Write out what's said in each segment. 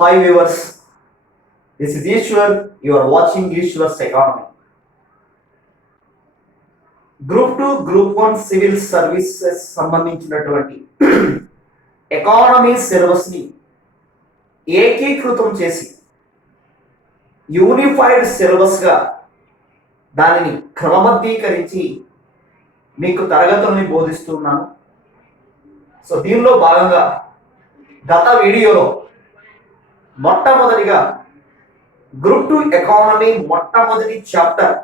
Hi viewers, this is Ishwar. You are watching Ishwar's Economy. Group 2 group 1 civil services సంబంధించినటువంటి economy syllabus ని ఏకీకృతం చేసి unified syllabus గా దానిని క్రమబద్ధీకరించి మీకు తరగతుల్ని బోధిస్తున్నాను. సో దీనిలో భాగంగా గత వీడియోలో మొట్టమొదటిగా గ్రూప్ 2 ఎకానమీ మొట్టమొదటి చాప్టర్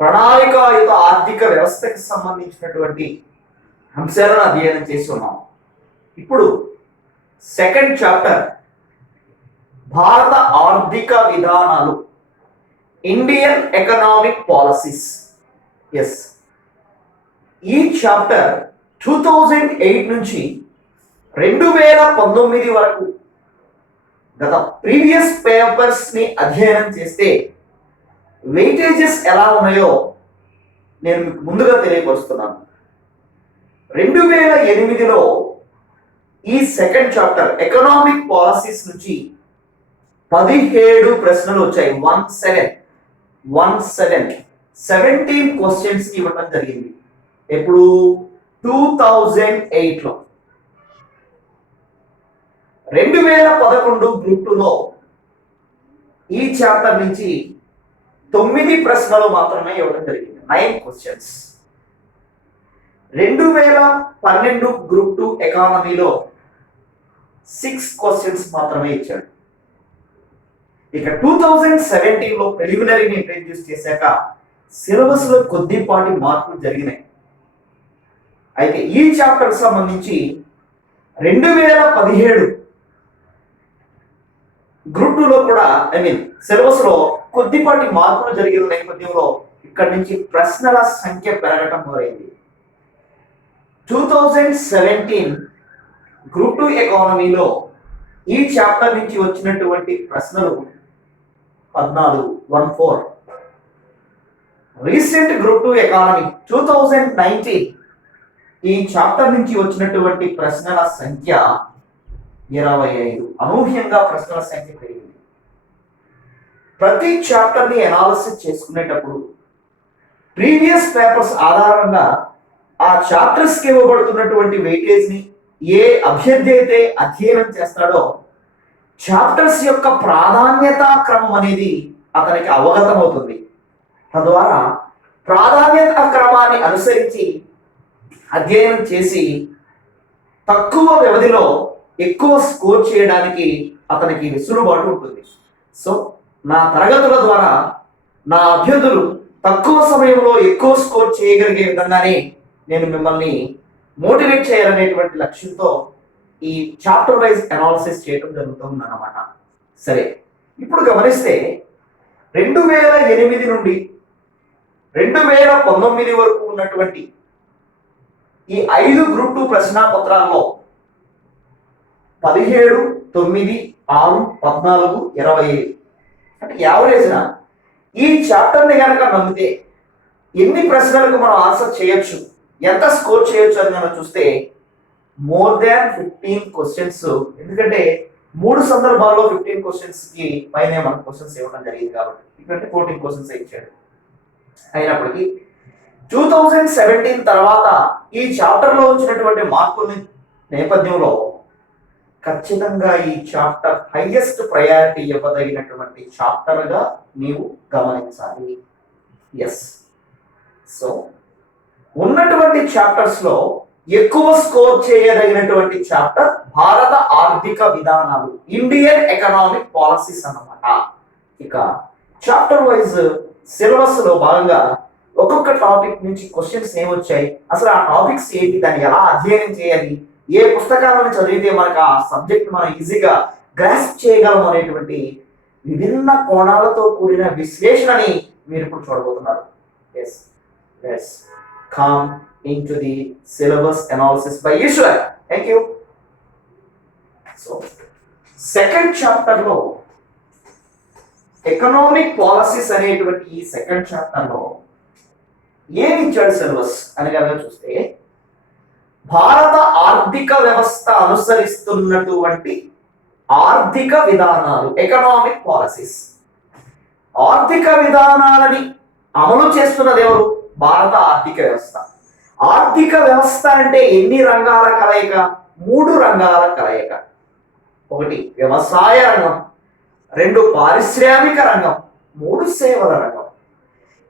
ప్రణాళికాయుత ఆర్థిక వ్యవస్థకి సంబంధించినటువంటి అంశాలను అధ్యయనం చేసి ఉన్నాం. ఇప్పుడు సెకండ్ చాప్టర్ భారత ఆర్థిక విధానాలు, ఇండియన్ ఎకనామిక్ పాలసీస్. ఎస్, ఈ చాప్టర్ 2008 నుంచి 2019 వరకు గత ప్రీవియస్ పేపర్స్ ని అధ్యయనం చేస్తే వెయిటేజెస్ ఎలా ఉన్నాయో నేను మీకు ముందుగా తెలియపరుస్తున్నాను. 2008లో ఈ సెకండ్ చాప్టర్ ఎకనామిక్ పాలసీస్ నుంచి 17 ప్రశ్నలు వచ్చాయి. 17 క్వశ్చన్స్ ఇవ్వడం జరిగింది. ఎప్పుడు? 2008లో. 2011 గ్రూప్ 2లో ఈ చాప్టర్ నుంచి 9 ప్రశ్నలు మాత్రమే ఇవ్వడం జరిగింది. 9 క్వశ్చన్స్. 2012 గ్రూప్ 2 ఎకానమీలో 6 క్వశ్చన్స్ మాత్రమే ఇచ్చాడు. ఇక 2017లో ప్రిలిమినరీని ఇంట్రడ్యూస్ చేశాక సిలబస్ లో కొద్దిపాటి మార్పులు జరిగినాయి. అయితే ఈ చాప్టర్ సంబంధించి 2017 గ్రూప్ 2లో కూడా సిలబస్ లో కొద్దిపాటి మార్పులు జరిగిన నేపథ్యంలో ఇక్కడి నుంచి ప్రశ్నల సంఖ్య పెరగటం మొదలైంది. 2017 గ్రూప్ 2 ఎకానమీలో ఈ చాప్టర్ నుంచి వచ్చినటువంటి ప్రశ్నలు 14. రీసెంట్ గ్రూప్ 2 ఎకానమీ 2019 ఈ చాప్టర్ నుంచి వచ్చినటువంటి ప్రశ్నల సంఖ్య 25. అనూహ్యంగా ప్రశ్నల సంఖ్య పెరిగింది. ప్రతి చాప్టర్ ని అనాలిసిస్ చేసుకునేటప్పుడు ప్రీవియస్ పేపర్స్ ఆధారంగా ఆ చాప్టర్స్ కి ఇవ్వబడుతున్నటువంటి వెయిటేజ్ ని ఏ అభ్యర్థి అయితే అధ్యయనం చేస్తాడో చాప్టర్స్ యొక్క ప్రాధాన్యత క్రమం అనేది అతనికి అవగతం అవుతుంది. తద్వారా ప్రాధాన్యత క్రమాన్ని అనుసరించి అధ్యయనం చేసి తక్కువ వ్యవధిలో ఎక్కువ స్కోర్ చేయడానికి అతనికి వెసులుబాటు ఉంటుంది. సో నా తరగతుల ద్వారా నా అభ్యర్థులు తక్కువ సమయంలో ఎక్కువ స్కోర్ చేయగలిగే విధంగానే నేను మిమ్మల్ని మోటివేట్ చేయాలనేటువంటి లక్ష్యంతో ఈ చాప్టర్ వైజ్ అనాలిసిస్ చేయడం జరుగుతుంది అన్నమాట. సరే, ఇప్పుడు గమనిస్తే 2008 నుండి 2019 వరకు ఉన్నటువంటి ఈ 5 గ్రూప్ 2 ప్రశ్నాపత్రాల్లో 17, 9, 6, 14, 25 అంటే యావరేజ్న ఈ చాప్టర్ని కనుక నమ్మితే ఎన్ని ప్రశ్నలకు మనం ఆన్సర్ చేయొచ్చు, ఎంత స్కోర్ చేయొచ్చు అని మనం చూస్తే మోర్ దాన్ 15 క్వశ్చన్స్. ఎందుకంటే 3 సందర్భాల్లో 15 క్వశ్చన్స్ కి పైనే మన క్వశ్చన్స్ ఇవ్వడం జరిగింది కాబట్టి ఇక్కడ 14 క్వశ్చన్స్ ఇచ్చాడు. అయినప్పటికీ 2017 తర్వాత ఈ చాప్టర్ లో వచ్చినటువంటి మార్పుల నేపథ్యంలో ఖచ్చితంగా ఈ చాప్టర్ హైయెస్ట్ ప్రయారిటీ ఇవ్వదగినటువంటి చాప్టర్ గా నీవు గమనించాలి. ఎస్, సో ఉన్నటువంటి చాప్టర్స్ లో ఎక్కువ స్కోర్ చేయదగినటువంటి చాప్టర్ భారత ఆర్థిక విధానాలు, ఇండియన్ ఎకనామిక్ పాలసీస్ అన్నమాట. ఇక చాప్టర్ వైజ్ సిలబస్ లో భాగంగా ఒక్కొక్క టాపిక్ నుంచి క్వశ్చన్స్ ఏమొచ్చాయి, అసలు ఆ టాపిక్స్ ఏంటి, దాన్ని ఎలా అధ్యయనం చేయాలి, ఏ పుస్తకాలను చదివితే మనకు ఆ సబ్జెక్ట్ మనం ఈజీగా గ్రాస్ప్ చేయగలం అనేటువంటి విభిన్న కోణాలతో కూడిన విశ్లేషణని మీరు ఇప్పుడు చూడబోతున్నారు. Yes, let's come into the syllabus analysis by Ishwar. Thank you. So, second chapter లో ఎకనామిక్ పాలసీస్ అనేటువంటి ఈ సెకండ్ చాప్టర్ లో ఏమి ఇచ్చాడు సిలబస్ అని కనుక చూస్తే భారత ఆర్థిక వ్యవస్థ అనుసరిస్తున్నటువంటి ఆర్థిక విధానాలు, ఎకనామిక్ పాలసీస్. ఆర్థిక విధానాలని అమలు చేస్తున్నది ఎవరు? భారత ఆర్థిక వ్యవస్థ. ఆర్థిక వ్యవస్థ అంటే ఎన్ని రంగాల కలయిక? 3 రంగాల కలయిక. 1 వ్యవసాయ రంగం, 2 పారిశ్రామిక రంగం, 3 సేవల రంగం.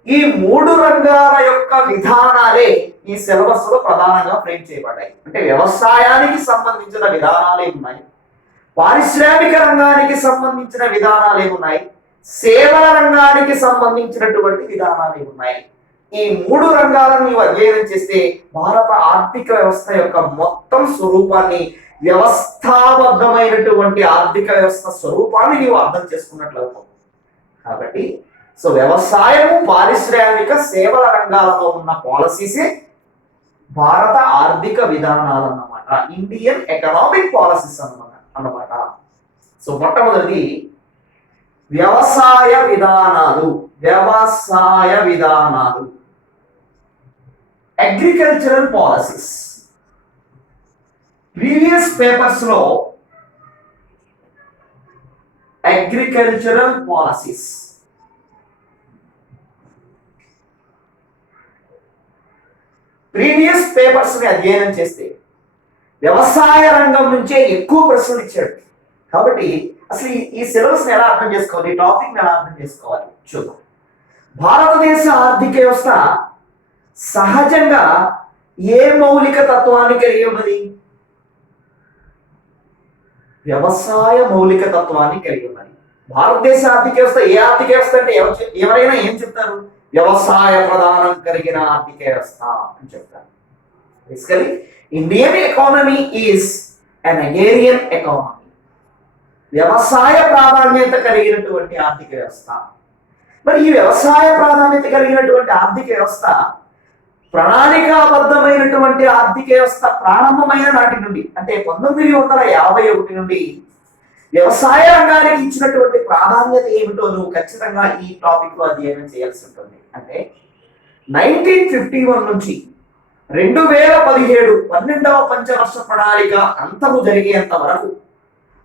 ఈ 3 రంగాల యొక్క విధానాలే ఈ సిలబస్ లో ప్రధానంగా ఫ్రేమ్ చేయబడ్డాయి. అంటే వ్యవసాయానికి సంబంధించిన విధానాలు ఏమున్నాయి, పారిశ్రామిక రంగానికి సంబంధించిన విధానాలు ఏమున్నాయి, సేవల రంగానికి సంబంధించినటువంటి విధానాలు ఏమున్నాయి. ఈ 3 రంగాలను నీవు అధ్యయనం చేస్తే భారత ఆర్థిక వ్యవస్థ యొక్క మొత్తం స్వరూపాన్ని, వ్యవస్థాబద్ధమైనటువంటి ఆర్థిక వ్యవస్థ స్వరూపాన్ని నీవు అర్థం చేసుకున్నట్లు అవుతుంది. కాబట్టి సో వ్యవసాయము, పారిశ్రామిక, సేవల రంగాలలో ఉన్న పాలసీసే భారత ఆర్థిక విధానాలు అన్నమాట. ఇండియన్ ఎకనామిక్ పాలసీస్ అన్నమాట. సో మొట్టమొదటిది వ్యవసాయ విధానాలు. Agricultural policies. ప్రీవియస్ పేపర్స్ లో అగ్రికల్చరల్ పాలసీస్, ప్రీవియస్ పేపర్స్ ని అధ్యయనం చేస్తే వ్యవసాయ రంగం నుంచే ఎక్కువ ప్రశ్నలు ఇచ్చాడు. కాబట్టి అసలు ఈ సిలబస్ ని ఎలా అర్థం చేసుకోవాలి, ఈ టాపిక్ ని ఎలా అర్థం చేసుకోవాలి చూద్దాం. భారతదేశ ఆర్థిక వ్యవస్థ సహజంగా ఏ మౌలిక తత్వాన్ని కలిగి ఉన్నది? వ్యవసాయ మౌలిక తత్వాన్ని కలిగి ఉన్నది. భారతదేశ ఆర్థిక వ్యవస్థ ఏ ఆర్థిక వ్యవస్థ అంటే ఎవరైనా ఏం చెప్తారు? వ్యవసాయ ప్రధానం కలిగిన ఆర్థిక వ్యవస్థ అని చెప్తారు. Basically Indian economy is an agrarian economy. వ్యవసాయ ప్రాధాన్యత కలిగినటువంటి ఆర్థిక వ్యవస్థ. మరి ఈ వ్యవసాయ ప్రాధాన్యత కలిగినటువంటి ఆర్థిక వ్యవస్థ ప్రణాళికాబద్ధమైనటువంటి ఆర్థిక వ్యవస్థ ప్రారంభమైన నాటి నుండి, అంటే 1951 నుండి వ్యవసాయ రంగానికి ఇచ్చినటువంటి ప్రాధాన్యత ఏమిటో నువ్వు ఖచ్చితంగా ఈ టాపిక్ లో అధ్యయనం చేయాల్సి ఉంటుంది. అంటే 1951 నుంచి 2017 12వ పంచవర్ష ప్రణాళిక అంతము జరిగేంత వరకు,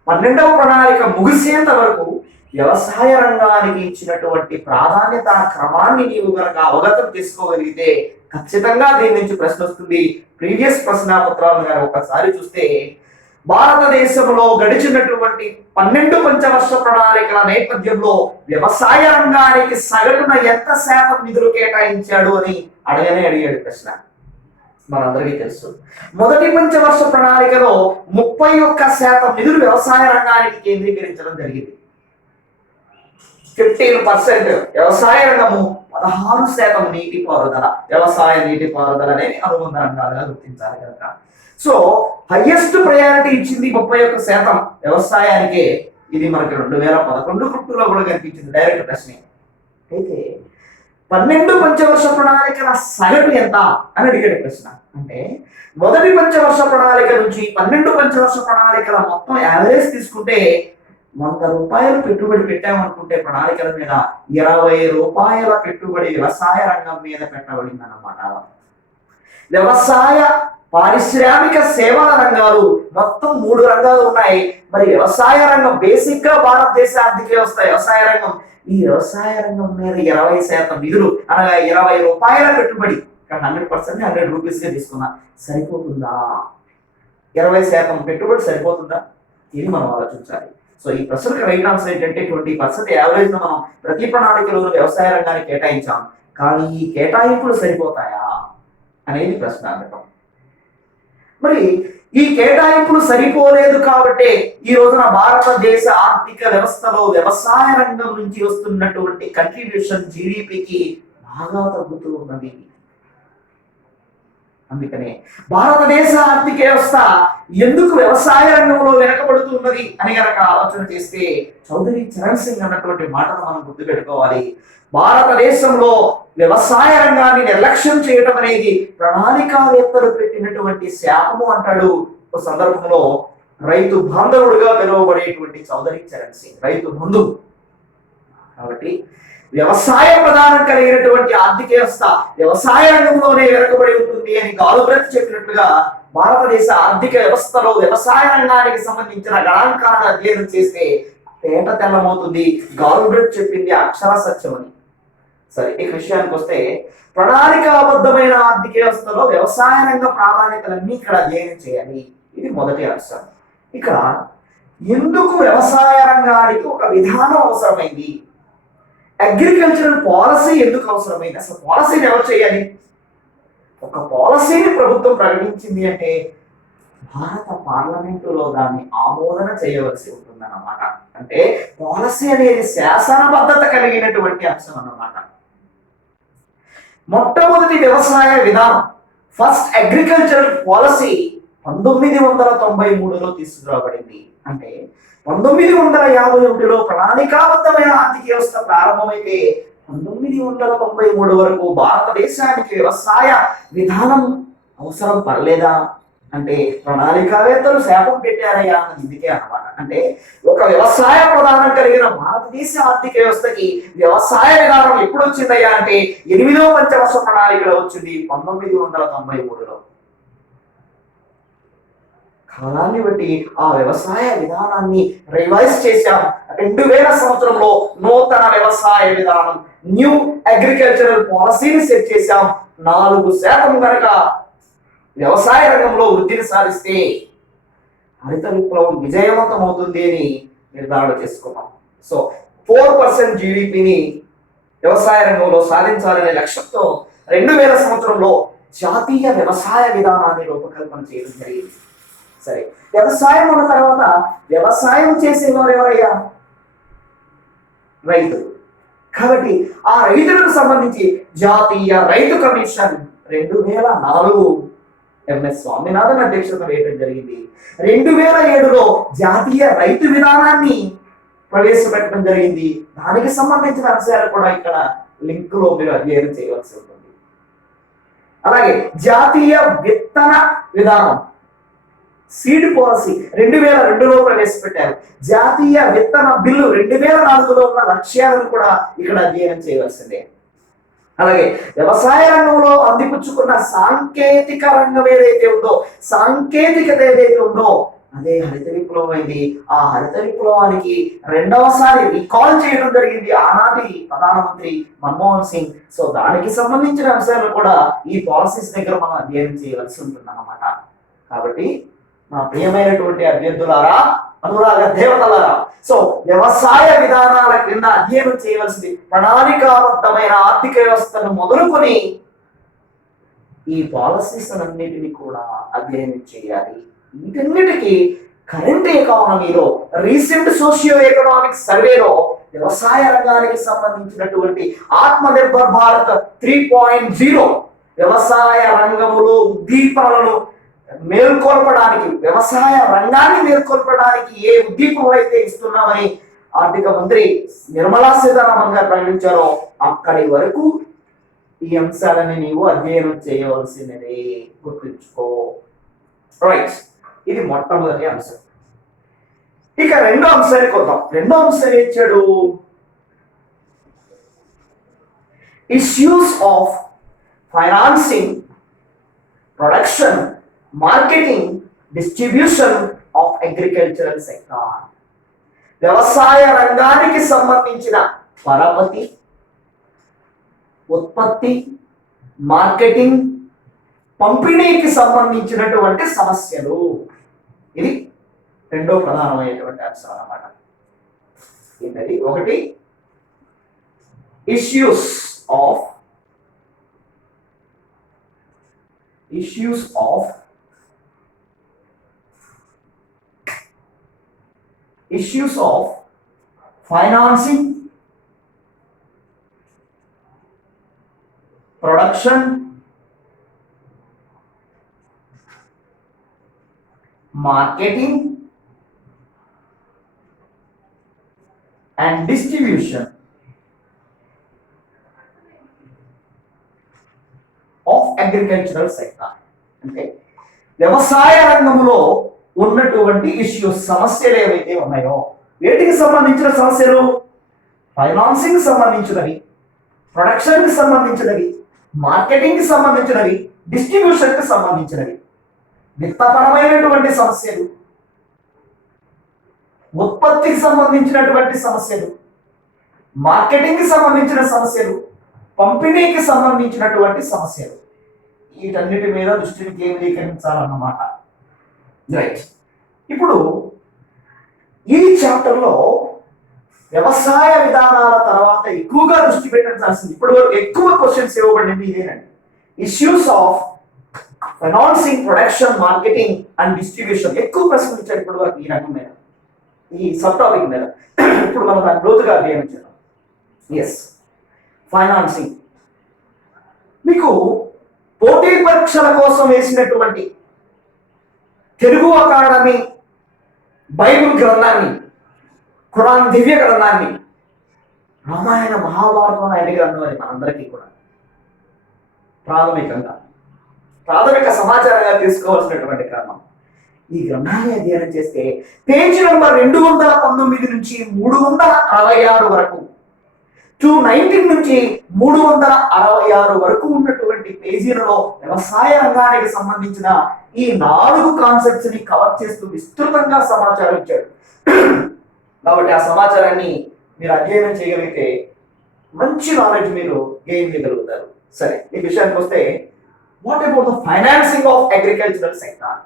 12వ ప్రణాళిక ముగిసేంత వరకు వ్యవసాయ రంగానికి ఇచ్చినటువంటి ప్రాధాన్యత క్రమాన్ని నీవు కనుక అవగతం చేసుకోగలిగితే ఖచ్చితంగా దీని నుంచి ప్రశ్న వస్తుంది. ప్రీవియస్ ప్రశ్నాపత్రాలను కనుక ఒకసారి చూస్తే భారతదేశంలో గడిచినటువంటి 12 పంచవర్ష ప్రణాళికల నేపథ్యంలో వ్యవసాయ రంగానికి సగటున ఎంత శాతం నిధులు కేటాయించాడు అని అడిగాడు ప్రశ్న. మనందరికీ తెలుసు, మొదటి పంచవర్ష ప్రణాళికలో 31% నిధులు వ్యవసాయ రంగానికి కేంద్రీకరించడం జరిగింది. 15% వ్యవసాయ రంగము, 16% నీటిపారుదల. వ్యవసాయ నీటిపారుదల అనేవి అనుబంధ రంగాలుగా గుర్తించాలి కనుక. సో హైయెస్ట్ ప్రయారిటీ ఇచ్చింది 31% వ్యవసాయానికే. ఇది మనకి 2011 గుర్తులో కూడా కనిపించింది డైరెక్ట్ ప్రశ్న. అయితే 12 పంచవర్ష ప్రణాళికల సగటు ఎంత అని అడిగాడు ప్రశ్న. అంటే మొదటి పంచవర్ష ప్రణాళిక నుంచి 12 పంచవర్ష ప్రణాళికల మొత్తం యావరేజ్ తీసుకుంటే 100 రూపాయలు పెట్టుబడి పెట్టామనుకుంటే ప్రణాళికల మీద 20 రూపాయల పెట్టుబడి వ్యవసాయ రంగం మీద పెట్టబడింది అన్నమాట. వ్యవసాయ, పారిశ్రామిక, సేవల రంగాలు మొత్తం 3 రంగాలు ఉన్నాయి. మరి వ్యవసాయ రంగం బేసిక్ గా భారతదేశ ఆర్థిక వ్యవస్థ వ్యవసాయ రంగం. ఈ వ్యవసాయ రంగం మీద 20% నిధులు అనగా 20 రూపాయల పెట్టుబడి, 100% 100 రూపీస్ గా తీసుకున్నా సరిపోతుందా? 20% పెట్టుబడి సరిపోతుందా? ఇది మనం ఆలోచించాలి. సో ఈ ప్రశ్నకు రైట్ ఆన్సర్ ఏంటంటే 20% యావరేజ్ మనం ప్రతి ప్రణాళికలోనూ వ్యవసాయ రంగానికి కేటాయించాం. కానీ ఈ కేటాయింపులు సరిపోతాయా అనేది ప్రశ్న అనటం. మరి ఈ కేటాయింపులు సరిపోలేదు కాబట్టి ఈ రోజున భారతదేశ ఆర్థిక వ్యవస్థలో వ్యవసాయ రంగం నుంచి వస్తున్నటువంటి కంట్రిబ్యూషన్ జీడిపికి బాగా తగ్గుతూ ఉన్నది. అందుకనే భారతదేశ ఆర్థిక వ్యవస్థ ఎందుకు వ్యవసాయ రంగంలో వెనకబడుతున్నది అని కనుక ఆలోచన చేస్తే చౌదరి చరణ్ సింగ్ అన్నటువంటి మాటను మనం గుర్తుపెట్టుకోవాలి. భారతదేశంలో వ్యవసాయ రంగాన్ని నిర్లక్ష్యం చేయడం అనేది ప్రణాళికావేత్తలు పెట్టినటువంటి శాపము అంటాడు. ఒక సందర్భంలో రైతు బాంధవుడుగా పిలువబడేటువంటి చౌదరి చరణ్ సింగ్, రైతు బంధువు. కాబట్టి వ్యవసాయ ప్రధానం కలిగినటువంటి ఆర్థిక వ్యవస్థ వ్యవసాయ రంగంలోనే వెనకబడి ఉంటుంది అని గాలుబ్రత్ చెప్పినట్లుగా భారతదేశ ఆర్థిక వ్యవస్థలో వ్యవసాయ రంగానికి సంబంధించిన గణాంకాలను అధ్యయనం చేస్తే తేట తెల్లమవుతుంది. గవర్నమెంట్ చెప్పింది అక్షర సత్యమని. సరే, ఈ విషయానికి వస్తే ప్రణాళికాబద్ధమైన ఆర్థిక వ్యవస్థలో వ్యవసాయ రంగ ప్రాధాన్యతలన్నీ ఇక్కడ అధ్యయనం చేయాలి. ఇది మొదటి అంశం. ఇక ఎందుకు వ్యవసాయ రంగానికి ఒక విధానం అవసరమైంది, అగ్రికల్చరల్ పాలసీ ఎందుకు అవసరమైంది, అసలు పాలసీని ఎవరు చేయాలి? ఒక పాలసీని ప్రభుత్వం ప్రకటించింది అంటే భారత పార్లమెంటులో దాన్ని ఆమోదన చేయవలసి ఉంటుందన్నమాట. అంటే పాలసీ అనేది శాసనబద్ధత కలిగినటువంటి అంశం అన్నమాట. మొట్టమొదటి వ్యవసాయ విధానం ఫస్ట్ అగ్రికల్చరల్ పాలసీ 1993లో తీసుకురాబడింది. అంటే 1951లో ప్రణాళికాబద్ధమైన ఆర్థిక వ్యవస్థ ప్రారంభమైతే 1993 వరకు భారతదేశానికి వ్యవసాయ విధానం అవసరం పడలేదా అంటే ప్రణాళికావేత్తలు శాపం పెట్టారయ్యా అన్నది ఇందుకే అన్నమాట. అంటే ఒక వ్యవసాయ ప్రధానం కలిగిన భారతదేశ ఆర్థిక వ్యవస్థకి వ్యవసాయ విధానం ఎప్పుడు వచ్చిందయ్యా అంటే 8వ పంచవర్ష ప్రణాళికలో వచ్చింది 1993లో. కాలాన్ని బట్టి ఆ వ్యవసాయ విధానాన్ని రివైజ్ చేశాం. 2000 సంవత్సరంలో నూతన వ్యవసాయ విధానం న్యూ అగ్రికల్చరల్ పాలసీని సెట్ చేశాం. 4% కనుక వ్యవసాయ రంగంలో వృద్ధిని సాధిస్తే హరిత విప్లవం విజయవంతం అవుతుంది అని నిర్ధారణ చేసుకున్నాం. సో 4% జీడిపిని వ్యవసాయ రంగంలో సాధించాలనే లక్ష్యంతో 2000 సంవత్సరంలో జాతీయ వ్యవసాయ విధానాన్ని రూపకల్పన చేయడం జరిగింది. సరే, వ్యవసాయం అన్న తర్వాత వ్యవసాయం చేసేవారు ఎవరయ్యా? రైతులు. కాబట్టి ఆ రైతులకు సంబంధించి జాతీయ రైతు కమిషన్ 2004 ఎంఎస్ స్వామినాథన్ అధ్యక్షత వేయడం జరిగింది. 2007లో జాతీయ రైతు విధానాన్ని ప్రవేశపెట్టడం జరిగింది. దానికి సంబంధించిన అంశాలు కూడా ఇక్కడ లింక్ లో మీరు అధ్యయనం చేయవలసి ఉంటుంది. అలాగే జాతీయ విత్తన విధానం సీడ్ పాలసీ 2002లో ప్రవేశపెట్టారు. జాతీయ విత్తన బిల్లు 2004లో ఉన్న లక్ష్యాలను కూడా ఇక్కడ అధ్యయనం చేయవలసిందే. అలాగే వ్యవసాయ రంగంలో అందిపుచ్చుకున్న సాంకేతిక రంగం ఏదైతే ఉందో, సాంకేతికత ఏదైతే ఉందో అదే హరిత విప్లవం అయింది. ఆ హరిత విప్లవానికి రెండవసారి రికాల్ చేయడం జరిగింది ఆనాటి ప్రధానమంత్రి మన్మోహన్ సింగ్. సో దానికి సంబంధించిన అంశాలను కూడా ఈ పాలసీస్ దగ్గర మనం అధ్యయనం చేయవలసి ఉంటుంది అన్నమాట. కాబట్టి నా ప్రియమైనటువంటి అభ్యర్థులారా, అనురాగ దేవతలారా, సో వ్యవసాయ విధానాల క్రింద అధ్యయనం చేయవలసింది ప్రణాళికాబద్ధమైన ఆర్థిక వ్యవస్థను మొదలుకొని ఈ పాలసీస్ అన్నిటిని కూడా అధ్యయనం చేయాలి. వీటన్నిటికీ కరెంట్ ఎకానమీలో రీసెంట్ సోషియో ఎకనామిక్ సర్వేలో వ్యవసాయ రంగానికి సంబంధించినటువంటి ఆత్మనిర్భర్ భారత్ 3.0 వ్యవసాయ రంగములో ఉద్దీపనలను మేల్కొల్పడానికి, వ్యవసాయ రంగాన్ని మేల్కొల్పడానికి ఏ ఉద్దీపం అయితే ఇస్తున్నామని ఆర్థిక మంత్రి నిర్మలా సీతారామన్ గారు ప్రకటించారో అక్కడి వరకు ఈ అంశాలని నీవు అధ్యయనం చేయవలసినదే, గుర్తుంచుకో. రైట్, ఇది మొట్టమొదటి అంశం. ఇక రెండో అంశానికి వద్దాం. రెండో అంశం ఇచ్చాడు issues of financing, production, marketing, distribution of agricultural sector. వ్యవసాయ రంగానికి సంబంధించిన పరపతి, ఉత్పత్తి, మార్కెటింగ్, పంపిణీకి సంబంధించినటువంటి సమస్యలు. ఇది రెండో ప్రధానమైనటువంటి అంశం అన్నమాట. ఏంటది? ఒకటి issues of financing, production, marketing and distribution of agricultural sector. అంటే వ్యవసాయ రంగంలో ఉన్నటువంటి ఇష్యూస్, సమస్యలు ఏవైతే ఉన్నాయో, వేటికి సంబంధించిన సమస్యలు? ఫైనాన్సింగ్ సంబంధించినవి, ప్రొడక్షన్ కి సంబంధించినవి, మార్కెటింగ్ కి సంబంధించినవి, డిస్ట్రిబ్యూషన్ కి సంబంధించినవి. విత్తపరమైనటువంటి సమస్యలు, ఉత్పత్తికి సంబంధించినటువంటి సమస్యలు, మార్కెటింగ్కి సంబంధించిన సమస్యలు, పంపిణీకి సంబంధించినటువంటి సమస్యలు, వీటన్నిటి మీద దృష్టిని కేంద్రీకరించాలన్నమాట. రైట్. ఇప్పుడు ఈ చాప్టర్లో వ్యవసాయ విధానాల తర్వాత ఎక్కువగా దృష్టి పెట్టాల్సింది, ఇప్పటి వరకు ఎక్కువ క్వశ్చన్స్ ఇవ్వబడింది ఇదేనండి. Issues of financing, production, marketing and distribution. ఎక్కువ ప్రశ్నలు ఇచ్చారు ఇప్పటి వరకు ఈ రంగం మీద, ఈ సబ్ టాపిక్ మీద. ఇప్పుడు మనం దాన్ని లోతుగా అధ్యయనం చేద్దాం. Yes, financing. మీకు పోటీ పరీక్షల కోసం వేసినటువంటి తెలుగు అకాడమీ బైబిల్ గ్రంథాన్ని, ఖురాన్ దివ్య గ్రంథాన్ని, రామాయణ మహాభారతం అయిన గ్రంథం అని మనందరికీ కూడా ప్రాథమిక సమాచారంగా తీసుకోవాల్సినటువంటి గ్రంథం. ఈ గ్రంథాన్ని అధ్యయనం చేస్తే పేజీ నంబర్ 219 నుంచి 366 వరకు, 219 నుంచి 366 వరకు ఉన్నటువంటి పేజీలలో వ్యవసాయ రంగానికి సంబంధించిన ఈ 4 కాన్సెప్ట్స్ ని కవర్ చేస్తూ విస్తృతంగా సమాచారం ఇచ్చాడు. కాబట్టి ఆ సమాచారాన్ని మీరు అధ్యయనం చేయగలిగితే మంచి నాలెడ్జ్ మీరు గెయిన్ చేయగలుగుతారు. సరే, ఈ విషయానికి వస్తే, what about the financing of agricultural sector?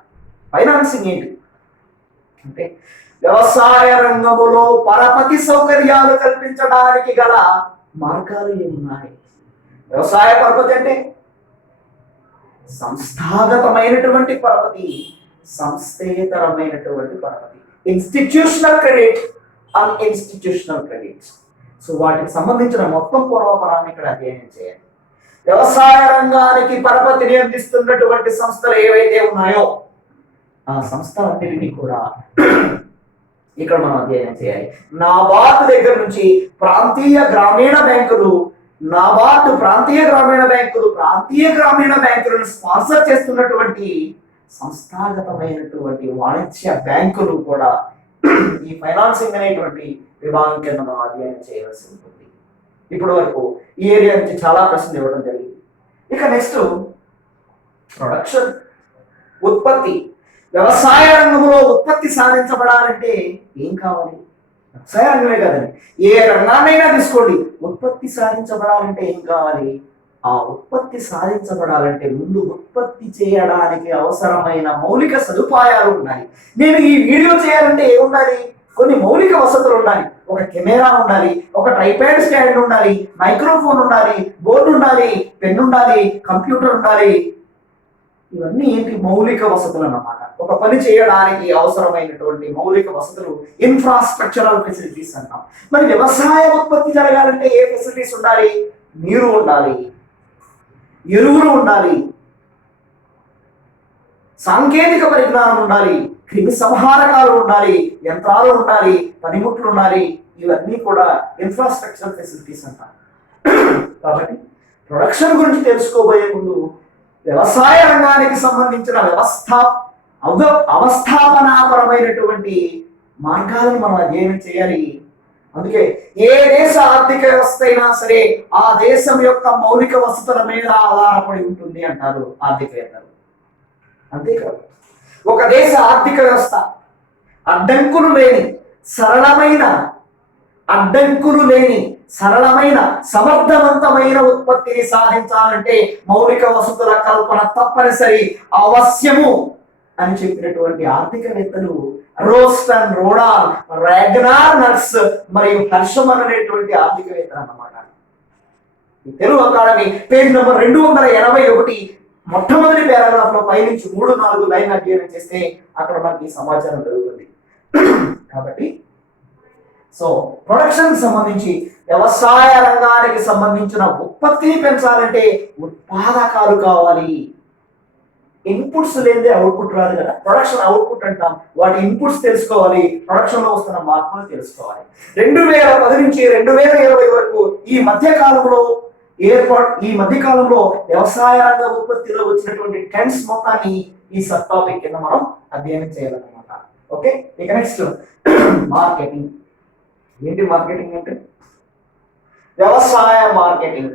Financing ఏంటి అంటే, వ్యవసాయ రంగములో పరపతి సౌకర్యాలు కల్పించడానికి గల మార్గాలు ఏమున్నాయి? వ్యవసాయ పరపతి అంటే సంస్థాగతమైనటువంటి పరపతి, సంస్థేతరమైనటువంటి పరపతి, ఇన్స్టిట్యూషనల్ క్రెడిట్, అన్ఇన్స్టిట్యూషనల్ క్రెడిట్. సో వాటికి సంబంధించిన మొత్తం పూర్వపరాన్ని ఇక్కడ అధ్యయనం చేయాలి. వ్యవసాయ రంగానికి పరపతిని అందిస్తున్నటువంటి సంస్థలు ఏవైతే ఉన్నాయో ఆ సంస్థలన్నిటినీ కూడా ఇక్కడ మనం అధ్యయనం చేయాలి. నాబార్డు దగ్గర నుంచి ప్రాంతీయ గ్రామీణ బ్యాంకులు, ప్రాంతీయ గ్రామీణ బ్యాంకులను స్పాన్సర్ చేస్తున్నటువంటి సంస్థాగతమైనటువంటి వాణిజ్య బ్యాంకులు కూడా ఈ ఫైనాన్సింగ్ అనేటువంటి విభాగం కింద మనం అధ్యయనం చేయవలసి ఉంటుంది. ఇప్పటి వరకు ఈ ఏరియా నుంచి చాలా ప్రశ్నలు ఇవ్వడం జరిగింది. ఇక నెక్స్ట్, ప్రొడక్షన్, ఉత్పత్తి. వ్యవసాయ రంగంలో ఉత్పత్తి సాధించబడాలంటే ఏం కావాలి? వ్యవసాయ రంగమే కాదండి, ఏ రంగాన్నైనా తీసుకోండి, ఉత్పత్తి సాధించబడాలంటే ఏం కావాలి? ఆ ఉత్పత్తి సాధించబడాలంటే ముందు ఉత్పత్తి చేయడానికి అవసరమైన మౌలిక సదుపాయాలు ఉండాలి. నేను ఈ వీడియో చేయాలంటే ఏముండాలి? కొన్ని మౌలిక వసతులు ఉండాలి. ఒక కెమెరా ఉండాలి, ఒక ట్రైపాడ్ స్టాండ్ ఉండాలి, మైక్రోఫోన్ ఉండాలి, బోర్డు ఉండాలి, పెన్ ఉండాలి, కంప్యూటర్ ఉండాలి. ఇవన్నీ ఏంటి? మౌలిక వసతులు అన్నమాట. ఒక పని చేయడానికి అవసరమైనటువంటి మౌలిక వసతులు, ఇన్ఫ్రాస్ట్రక్చరల్ ఫెసిలిటీస్ అంటాం. మరి వ్యవసాయ ఉత్పత్తి జరగాలంటే ఏ ఫెసిలిటీస్ ఉండాలి? నీరు ఉండాలి, ఎరువులు ఉండాలి, సాంకేతిక పరిజ్ఞానం ఉండాలి, క్రిమి సంహారకాలు ఉండాలి, యంత్రాలు ఉండాలి, పనిముట్లు ఉండాలి. ఇవన్నీ కూడా ఇన్ఫ్రాస్ట్రక్చరల్ ఫెసిలిటీస్ అంటారు. కాబట్టి ప్రొడక్షన్ గురించి తెలుసుకోబోయే ముందు వ్యవసాయ రంగానికి సంబంధించిన అవస్థాపనాపరమైనటువంటి మార్గాలను మనం అధ్యయనం చేయాలి. అందుకే ఏ దేశ ఆర్థిక వ్యవస్థ అయినా సరే ఆ దేశం యొక్క మౌలిక వసతుల మీద ఆధారపడి ఉంటుంది అంటారు ఆర్థికవేత్తలు. అంతేకాదు, ఒక దేశ ఆర్థిక వ్యవస్థ అడ్డంకులు లేని సరళమైన సమర్థవంతమైన ఉత్పత్తిని సాధించాలంటే మౌలిక వసతుల కల్పన తప్పనిసరి, అవశ్యము అని చెప్పినటువంటి ఆర్థికవేత్తలు రోస్టన్, రోడాల్, రాగ్నార్ నర్స్ మరియు హర్షమన్ అనేటువంటి ఆర్థికవేత్తలు అన్నమాట. తెలుగు అకాడమీ పేజ్ నంబర్ 281 మొట్టమొదటి పారాగ్రాఫ్ లో పైనుంచి 3-4 లైన్ అధ్యయనం చేస్తే అక్కడ మనకి సమాచారం జరుగుతుంది. కాబట్టి సో ప్రొడక్షన్ సంబంధించి, వ్యవసాయ రంగానికి సంబంధించిన ఉత్పత్తిని పెంచాలంటే ఉత్పాదకాలు కావాలి. ఇన్పుట్స్ లేదే అవుట్పుట్ రాదు కదా. ప్రొడక్షన్ అవుట్పుట్ అంటాం. వాటి ఇన్పుట్స్ తెలుసుకోవాలి, ప్రొడక్షన్ లో వస్తున్న మార్పులు తెలుసుకోవాలి. 2010 నుంచి 2020 వరకు ఈ మధ్య కాలంలో వ్యవసాయ రంగ ఉత్పత్తిలో వచ్చినటువంటి ట్రెండ్స్ మొత్తాన్ని ఈ సబ్ టాపిక్ కింద మనం అధ్యయనం చేయాలన్నమాట. ఓకే, ఇక నెక్స్ట్ మార్కెటింగ్. ఏంటి మార్కెటింగ్ అంటే? వ్యవసాయ మార్కెటింగ్.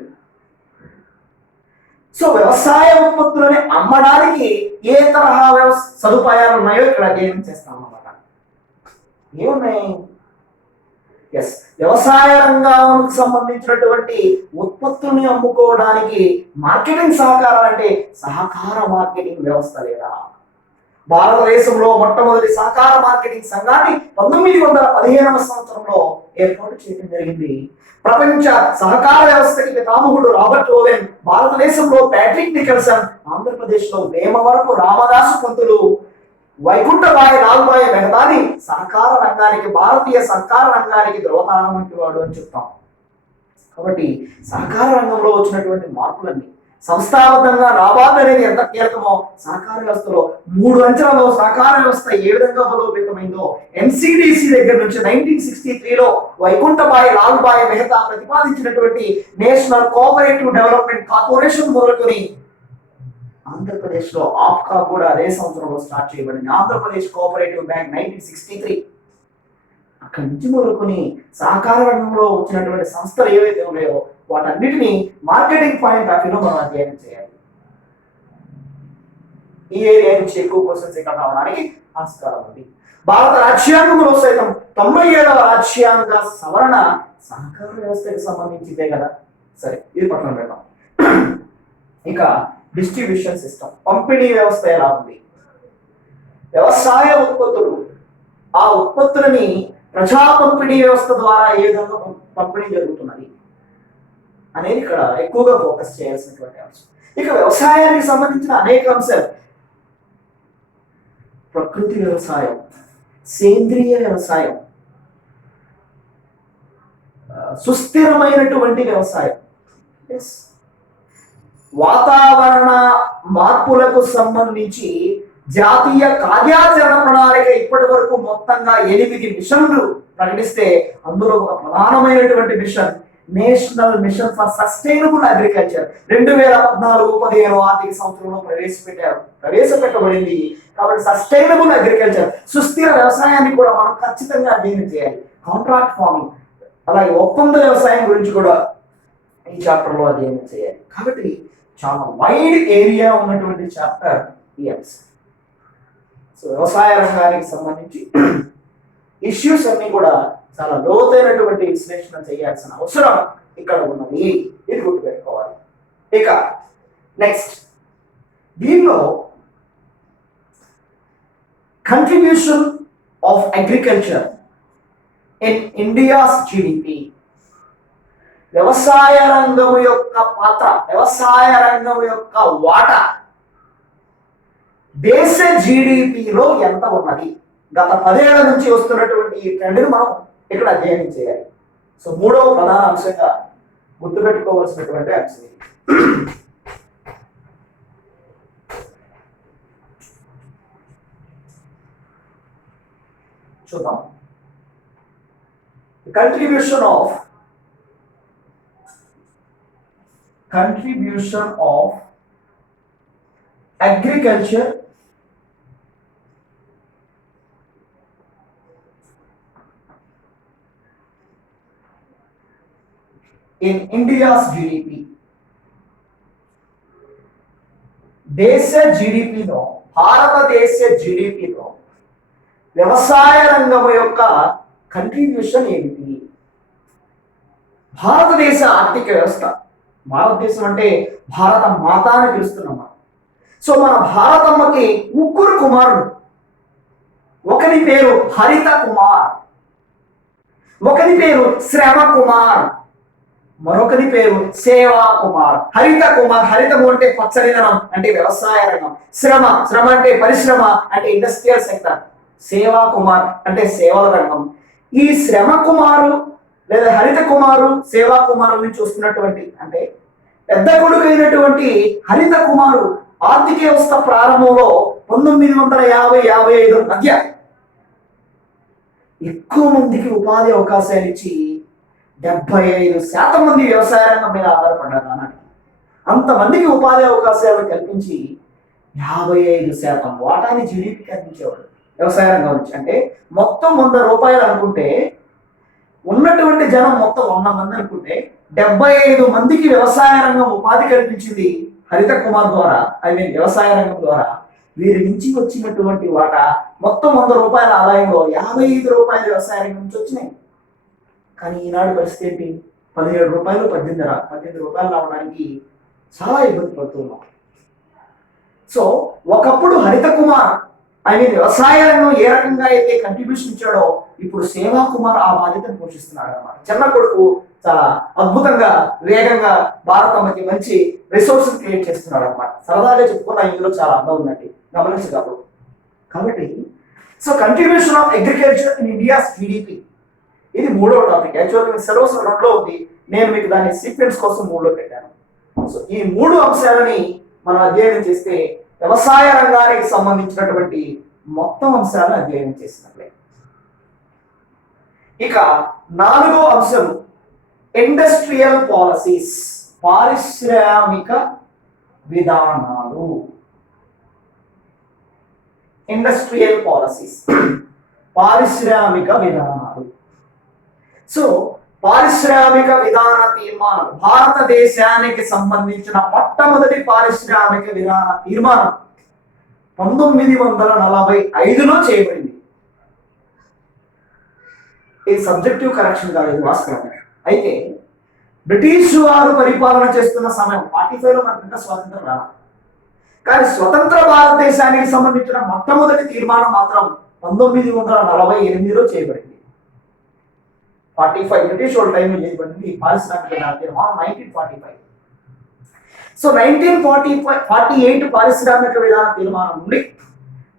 సో వ్యవసాయ ఉత్పత్తులని అమ్మడానికి ఏ తరహా సదుపాయాలు ఉన్నాయో ఇక్కడ అధ్యయనం చేస్తాం అన్నమాట. ఏమున్నాయి? ఎస్, వ్యవసాయ రంగానికి సంబంధించినటువంటి ఉత్పత్తుల్ని అమ్ముకోవడానికి మార్కెటింగ్ సహకారం అంటే సహకార మార్కెటింగ్ వ్యవస్థ లేదా? భారతదేశంలో మొట్టమొదటి సహకార మార్కెటింగ్ సంఘాన్ని 1915వ సంవత్సరంలో ఏర్పాటు చేయడం జరిగింది. ప్రపంచ సహకార వ్యవస్థకి పితామహుడు రాబర్ట్ ఓవెన్, భారతదేశంలో ప్యాట్రిక్ నికల్సన్, ఆంధ్రప్రదేశ్లో వేమవరపు రామదాసు పంతులు, వైకుంఠబాయి నాగుబాయి మెహతాని సహకార రంగానికి, భారతీయ సహకార రంగానికి ధ్రువతారం వంటి వాడు అని చెప్తాం. కాబట్టి సహకార రంగంలో వచ్చినటువంటి మార్పులన్నీ, సంస్థాబద్ధంగా రాబార్డు అనేది ఎంత కీలకమో సహకార వ్యవస్థలో 3 అంచెలలో సహకార వ్యవస్థ ఏ విధంగా బలోపేతమైందో ఎన్సిడిసి దగ్గర నుంచి 1963లో వైకుంఠబాయి నాగుబాయి మెహతా ప్రతిపాదించినటువంటి నేషనల్ కోఆపరేటివ్ డెవలప్మెంట్ కార్పొరేషన్ మొదలుకొని ఆంధ్రప్రదేశ్లో ఆప్కా కూడా అదే సంవత్సరంలో స్టార్ట్ చేయబడింది. Andhra Pradesh cooperative bank 1963. అక్కడి నుంచి మొదలుకొని సహకార రంగంలో వచ్చినటువంటి సంస్థలు ఏవైతే ఉన్నాయో వాటన్నిటిని మార్కెటింగ్ పాయింట్ ఆఫ్ వ్యూలో మనం అధ్యయనం చేయాలి. ఈ ఏరియా నుంచి ఎక్కువ క్వశ్చన్స్ ఇక్కడ రావడానికి ఆస్కారం ఉంది. భారత రాజ్యాంగంలో సైతం 97వ రాజ్యాంగ సవరణ సహకార వ్యవస్థకి సంబంధించిందే కదా. సరే, ఇది పక్కన పెడతాం. ఇక డిస్ట్రిబ్యూషన్ సిస్టమ్, పంపిణీ వ్యవస్థ ఎలా ఉంది? వ్యవసాయ ఉత్పత్తులు, ఆ ఉత్పత్తులని ప్రజా పంపిణీ వ్యవస్థ ద్వారా ఏ విధంగా పంపిణీ జరుగుతున్నది అనేది ఇక్కడ ఎక్కువగా ఫోకస్ చేయాల్సినటువంటి అంశం. ఇక వ్యవసాయానికి సంబంధించిన అనేక అంశాలు, ప్రకృతి వ్యవసాయం, సేంద్రియ వ్యవసాయం, సుస్థిరమైనటువంటి వ్యవసాయం, వాతావరణ మార్పులకు సంబంధించి జాతీయ కార్యాచరణ ప్రణాళిక ఇప్పటి వరకు మొత్తంగా 8 మిషన్లు ప్రకటిస్తే అందులో ఒక ప్రధానమైనటువంటి machine national mission for sustainable agriculture 2014-15 ఆర్థిక సంవత్సరంలో ప్రవేశపెట్టబడింది. కాబట్టి సస్టైనబుల్ అగ్రికల్చర్, సుస్థిర వ్యవసాయాన్ని కూడా మనం ఖచ్చితంగా అధ్యయనం చేయాలి. కాంట్రాక్ట్ ఫార్మింగ్, అలాగే ఒప్పంద వ్యవసాయం గురించి కూడా ఈ చాప్టర్ లో అధ్యయనం చేయాలి. కాబట్టి చాలా వైడ్ ఏరియా ఉన్నటువంటి చాప్టర్ ఈ అంశం. సో వ్యవసాయ రంగానికి సంబంధించి ఇష్యూస్ అన్ని కూడా చాలా లోతైనటువంటి విశ్లేషణ చేయాల్సిన అవసరం ఇక్కడ ఉన్నది. ఇది గుర్తుపెట్టుకోవాలి. ఇక నెక్స్ట్, దీనిలో contribution of agriculture in India's GDP, వ్యవసాయ రంగం యొక్క పాత్ర, వ్యవసాయ రంగం యొక్క వాటా దేశ జీడిపిలో ఎంత ఉన్నది? గత 10 ఏళ్ల నుంచి వస్తున్నటువంటి ఈ ట్రెండ్ని మనం ఇక్కడ అధ్యయనం చేయాలి. సో 3వ ప్రధాన అంశంగా గుర్తుపెట్టుకోవాల్సినటువంటి అంశం ఇది. చూద్దాం. contribution of agriculture in India's GDP. దేశ జీడిపిలో, భారతదేశ జీడిపిలో వ్యవసాయ రంగం యొక్క కంట్రిబ్యూషన్ ఏమిటి? భారతదేశ ఆర్థిక వ్యవస్థ, భారతదేశం అంటే భారత మాత అని పిలుస్తున్నాం. సో మన భారతమ్మకి 3 కుమారులు. ఒకరి పేరు హరిత కుమార్, ఒకరి పేరు శ్రమ కుమార్, మరొకరి పేరు సేవా కుమార్. హరిత కుమార్, హరితము అంటే పచ్చనిదనం అంటే వ్యవసాయ రంగం, శ్రమ అంటే పరిశ్రమ అంటే ఇండస్ట్రియల్ సెక్టర్, సేవా కుమార్ అంటే సేవల రంగం. ఈ శ్రమ కుమారు లేదా హరిత కుమారు, సేవా కుమారు నుంచి వస్తున్నటువంటి అంటే పెద్ద కొడుకు అయినటువంటి హరిత కుమారు ఆర్థిక వ్యవస్థ ప్రారంభంలో 1950-55 మధ్య ఎక్కువ మందికి ఉపాధి అవకాశాలు ఇచ్చి 75% మంది వ్యవసాయ రంగం మీద ఆధారపడ్డారు. అన్నట్టు అంతమందికి ఉపాధి అవకాశాలు కల్పించి 55% వాటాని జీడిపికి అందించేవాడు వ్యవసాయ రంగం నుంచి. అంటే మొత్తం 100 రూపాయలు అనుకుంటే, ఉన్నటువంటి జనం మొత్తం 100 మంది అనుకుంటే 75 మందికి వ్యవసాయ రంగం ఉపాధి కల్పించింది. హరిత కుమార్ ద్వారా వ్యవసాయ రంగం ద్వారా వీరి నుంచి వచ్చినటువంటి వాటా మొత్తం 100 రూపాయల ఆదాయంలో 55 రూపాయలు వ్యవసాయ రంగం నుంచి వచ్చినాయి. కానీ ఈనాడు పరిస్థితి ఏంటి? 17 రూపాయలు 18 రూపాయలు రావడానికి చాలా ఇబ్బంది పడుతున్నాం. సో ఒకప్పుడు హరిత కుమార్ వ్యవసాయ రంగం ఏ రకంగా అయితే కంట్రిబ్యూషన్ ఇచ్చాడో ఇప్పుడు సేవా కుమార్ ఆ బాధ్యతను పోషిస్తున్నాడు అన్నమాట. చిన్న కొడుకు చాలా అద్భుతంగా వేగంగా భారతమ్మకి మంచి రిసోర్స్ క్రియేట్ చేస్తున్నాడు అనమాట. సరదాగా చెప్పుకున్న ఇందులో చాలా అందం ఉందండి, గమనించగలరు. కాబట్టి so contribution of agriculture in India's GDP, ఇది 3వ టాపిక్. యాక్చువల్గా మీ సిలబస్ 2లో ఉంది, నేను మీకు దాని సీక్వెన్స్ కోసం 3లో పెట్టాను. సో ఈ 3 అంశాలని మనం అధ్యయనం చేస్తే వ్యవసాయ రంగానికి సంబంధించినటువంటి మొత్తం అంశాలను అధ్యయనం చేసినట్లే. ఇక 4వ అంశం ఇండస్ట్రియల్ పాలసీస్, పారిశ్రామిక విధానాలు. ఇండస్ట్రియల్ పాలసీస్, పారిశ్రామిక విధానాలు. సో పారిశ్రామిక విధాన తీర్మానం, భారతదేశానికి సంబంధించిన మొట్టమొదటి పారిశ్రామిక విధాన తీర్మానం 1945లో చేయబడింది. ఇది సబ్జెక్టివ్ కరెక్షన్ కాదు, ఇది వాస్తవమే. అయితే బ్రిటిష్ వారు పరిపాలన చేస్తున్న సమయం 45లో మనకు స్వాతంత్రం రావాలి, కానీ స్వతంత్ర భారతదేశానికి సంబంధించిన మొట్టమొదటి తీర్మానం మాత్రం 1948లో చేయబడింది. 45 బ్రిటిష్ వాళ్ళ టైంలో చేయబడింది పారిశ్రామిక విధాన తీర్మానం 1945. సో 1948 పారిశ్రామిక విధాన తీర్మానం నుండి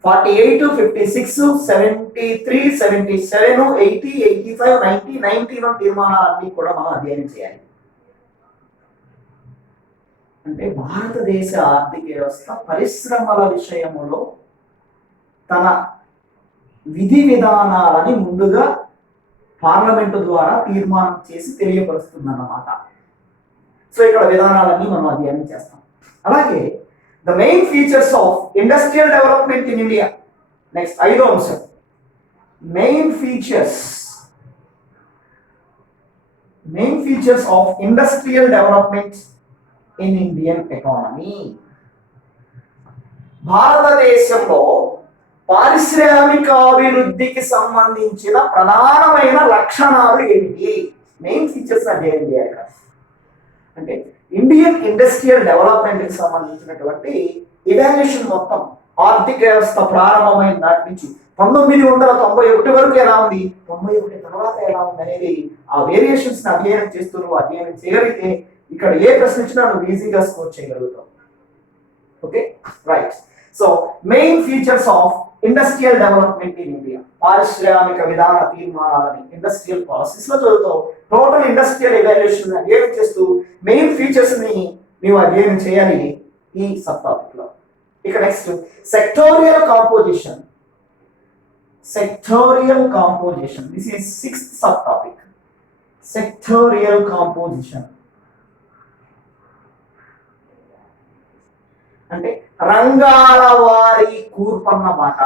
48, 56, 73, 77, 80, 85, 90, 91 తీర్మానాలన్నీ కూడా మనం అధ్యయనం చేయాలి. అంటే భారతదేశ ఆర్థిక వ్యవస్థ పరిశ్రమల విషయములో తన విధి విధానాలని ముందుగా పార్లమెంటు ద్వారా తీర్మానం చేసి తెలియపరుస్తుందన్నమాట. సో ఇక్కడ విధానాలన్నీ మనం అధ్యయనం చేస్తాం. అలాగే the main features of industrial development in India. Next 5వ అంశం main features of industrial development in Indian economy. భారతదేశంలో పారిశ్రామికాభివృద్ధికి సంబంధించిన ప్రధానమైన లక్షణాలు ఏమిటి? మెయిన్ ఫీచర్స్ అధ్యయనం చేయాలి. అంటే ఇండియన్ ఇండస్ట్రియల్ డెవలప్మెంట్ కి సంబంధించినటువంటి ఇవాల్యుయేషన్ మొత్తం ఆర్థిక వ్యవస్థ ప్రారంభమైన నాటి నుంచి 1991 వరకు ఎలా ఉంది, 91 తర్వాత ఎలా ఉంది అనేది ఆ వేరియేషన్స్ ని అధ్యయనం చేస్తూ నువ్వు అధ్యయనం చేయగలిగితే ఇక్కడ ఏ ప్రశ్న ఇచ్చినా నువ్వు ఈజీగా స్కోర్ చేయగలుగుతావు. Okay, right. So main features of industrial development in India, పారిశ్రామిక విధాన తీర్మానాలని ఇండస్ట్రియల్ పాలసీస్ లో చదువుతావు. టోటల్ ఇండస్ట్రియల్ ఎవాల్యుయేషన్ అధ్యయనం చేస్తూ మెయిన్ ఫీచర్స్ ని నీవు అధ్యయనం చేయాలి ఈ సబ్ టాపిక్ లో. ఇక next sectorial composition. This is 6th sub topic. Sectorial composition అంటే రంగాల వారి కూర్పు అన్నమాట.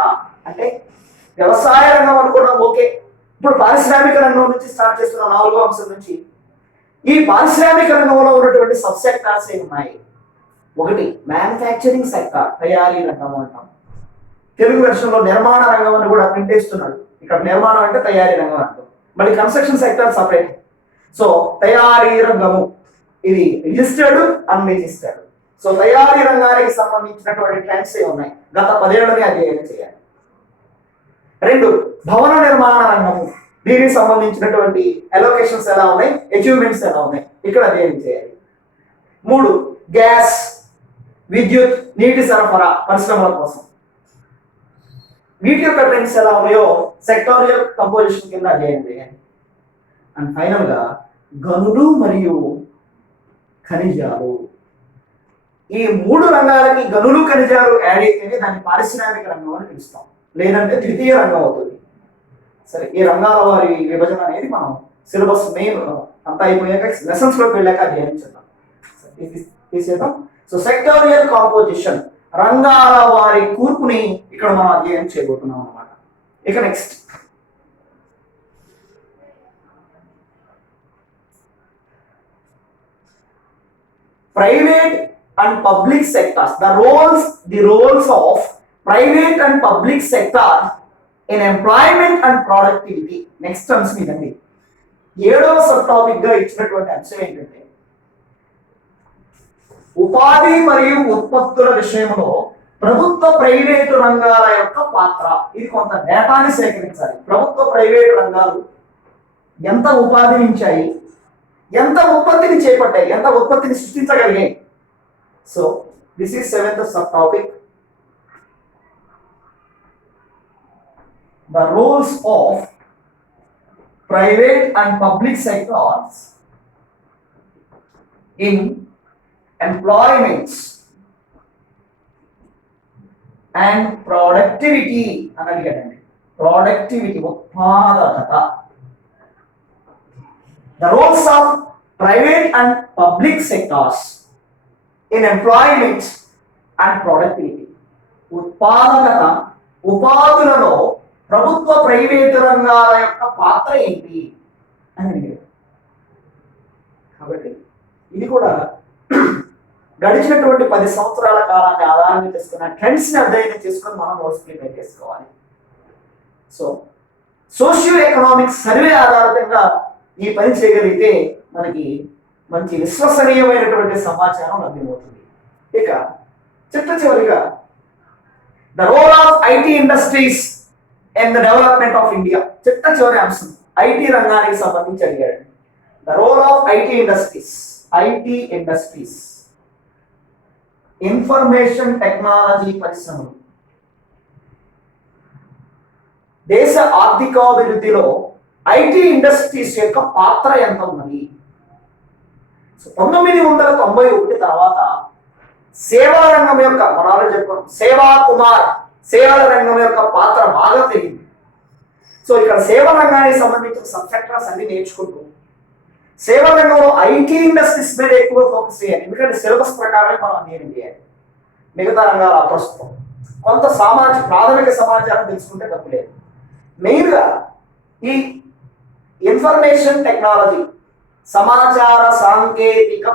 అంటే వ్యవసాయ రంగం అనుకున్నాం, ఓకే. ఇప్పుడు పారిశ్రామిక రంగం నుంచి స్టార్ట్ చేస్తున్న 4వ అంశం నుంచి ఈ పారిశ్రామిక రంగంలో ఉన్నటువంటి సబ్ సెక్టార్స్ ఏమున్నాయి? 1 మ్యానుఫ్యాక్చరింగ్ సెక్టార్, తయారీ రంగం అంటాం. తెలుగు వెర్షన్లో నిర్మాణ రంగం అని కూడా ప్రింట్ చేస్తున్నాడు. ఇక్కడ నిర్మాణం అంటే తయారీ రంగం అంటాం. మళ్ళీ కన్స్ట్రక్షన్ సెక్టార్ సపరేట్. సో తయారీ రంగము ఇది రిజిస్టర్డ్, అన్రిజిస్టర్డ్. సో తయారీ రంగానికి సంబంధించినటువంటి ట్రెండ్స్ ఉన్నాయి, గత 10 ఏళ్ళని అధ్యయనం చేయాలి. 2 భవన నిర్మాణ రంగము, దీనికి సంబంధించినటువంటి అలొకేషన్స్ ఎలా ఉన్నాయి, అచీవ్మెంట్స్ ఎలా ఉన్నాయి, ఇక్కడ అధ్యయనం చేయాలి. 3 గ్యాస్, విద్యుత్, నీటి సరఫరా పరిశ్రమల కోసం, వీటి యొక్క ట్రెండ్స్ ఎలా ఉన్నాయో సెక్టోరియల్ కంపోజిషన్ కింద అధ్యయనం చేయాలి. అండ్ ఫైనల్ గా గనులు మరియు ఖనిజాలు. ఈ 3 రంగాలకి గనులు ఖనిజాలు యాడ్ అయితేనే దాన్ని పారిశ్రామిక రంగం అని పిలుస్తాం, లేదంటే ద్వితీయ రంగం అవుతుంది. సరే, ఈ రంగాల వారి విభజన అనేది మనం సిలబస్ మెయిన్ అంతా అయిపోయాక లెసన్స్ లోకి వెళ్ళాక అధ్యయనం చేద్దాం. తీసేద్దాం. సో సెక్టోరియల్ కాంపోజిషన్, రంగాల వారి కూర్పుని ఇక్కడ మనం అధ్యయనం చేయబోతున్నాం అన్నమాట. ఇక next private and public sectors. The roles of private and public sector in employment and productivity. Next అంశం ఇదండి. 7వ సబ్ టాపిక్ గా ఇచ్చినటువంటి అంశం ఏంటంటే ఉపాధి మరియు ఉత్పత్తుల విషయంలో ప్రభుత్వ ప్రైవేటు రంగాల యొక్క పాత్ర. ఇది కొంత డేటాని సేకరించాలి. ప్రభుత్వ ప్రైవేటు రంగాలు ఎంత ఉపాధినించాయి, ఎంత ఉత్పత్తిని చేపట్టాయి, ఎంత ఉత్పత్తిని సృష్టించగలిగాయి. So this is 7th sub topic, the roles of private and public sectors in employments and productivity అని అడిగాడండి. ప్రొడక్టివిటీ, ఉత్పాదకత. The roles of private and public sectors in employment and productivity. ఉత్పాదకత, ఉపాధులలో ప్రభుత్వ ప్రైవేటు రంగాల యొక్క పాత్ర ఏంటి అని అడిగాడు. కాబట్టి ఇది కూడా గడిచినటువంటి 10 సంవత్సరాల కాలాన్ని ఆధారంగా చేసుకున్న ట్రెండ్స్ ని అధ్యయనం చేసుకొని మనం నోట్స్ ప్రిపేర్ చేసుకోవాలి. సో సోషియో ఎకనామిక్ సర్వే ఆధారంగా ఈ పని చేయగలిగితే మనకి మంచి విశ్వసనీయమైనటువంటి సమాచారం లభ్యమవుతుంది. ఇక చివరిగా the role of IT industries and the development of India. చివరి అంశం ఐటీ రంగానికి సంబంధించి అడిగాడు. The role of IT industries information technology పరిశ్రమలు దేశ ఆర్థికాభివృద్ధిలో ఐటీ ఇండస్ట్రీస్ యొక్క పాత్ర ఎంత ఉన్నది? 1991 తర్వాత సేవా రంగం యొక్క మనం చెప్పుకున్నాం, సేవల రంగం యొక్క పాత్ర బాగా పెరిగింది. సో ఇక్కడ సేవా రంగానికి సంబంధించిన సబ్ సెక్టర్స్ అన్ని నేర్చుకుంటూ సేవా రంగంలో ఐటీ ఇండస్ట్రీస్ మీద ఎక్కువ ఫోకస్ చేయాలి. ఎందుకంటే సిలబస్ ప్రకారమే మనం అధ్యయనం చేయాలి. మిగతా రంగాల ప్రస్తుతం కొంత ప్రాథమిక సమాచారం తెలుసుకుంటే తప్పులేదు. మెయిన్గా ఈ ఇన్ఫర్మేషన్ టెక్నాలజీ, సమాచార సాంకేతిక